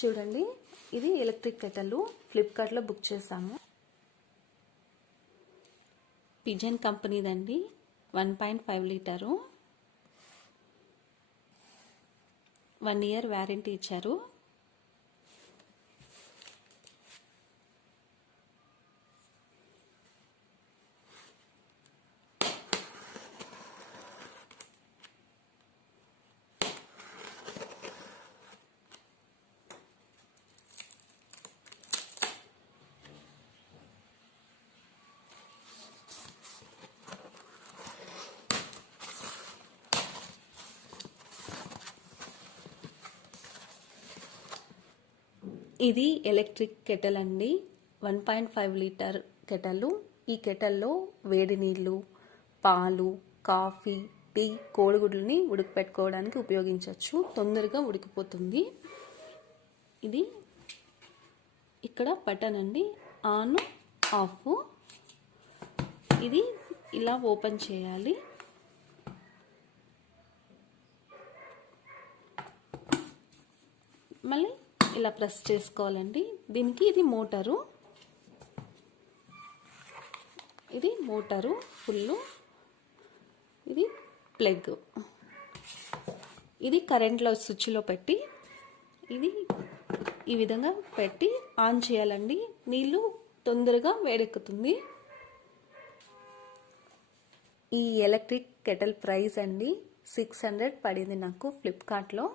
చూడండి, ఇది electric kettle ఫ్లిప్కార్ట్లో బుక్ చేసాము. పిజన్ కంపెనీదండి. 1.5 లీటరు, 1 ఇయర్ వారంటీ ఇచ్చారు. ఇది ఎలక్ట్రిక్ కెటల్ అండి. 1.5 లీటర్ కెటల్. ఈ కెటల్లో వేడి నీళ్ళు, పాలు, కాఫీ, టీ, కోడిగుడ్లని ఉడకపెట్టుకోవడానికి ఉపయోగించవచ్చు. తొందరగా ఉడికిపోతుంది. ఇది ఇక్కడ బటన్ అండి, ఆన్ ఆఫ్. ఇది ఇలా ఓపెన్ చేయాలి. మళ్ళీ ఇలా ప్రెస్ చేసుకోవాలండి. దీనికి ఇది మోటారు. ఇది మోటారు ఫుల్. ఇది ప్లగ్. ఇది కరెంట్లో స్విచ్లో పెట్టి ఇది ఈ విధంగా పెట్టి ఆన్ చేయాలండి. నీళ్ళు తొందరగా వేడెక్కుతుంది. ఈ ఎలక్ట్రిక్ కెటల్ ప్రైస్ అండి 600 పడింది నాకు ఫ్లిప్కార్ట్లో.